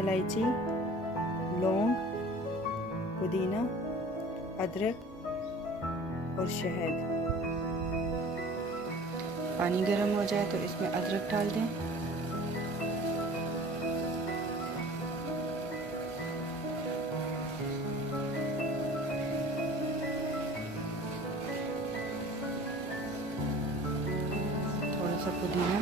इलायची, लौंग, पुदीना, अदरक और शहद। पानी गर्म हो जाए तो इसमें अदरक डाल दें। थोड़ा सा पुदीना,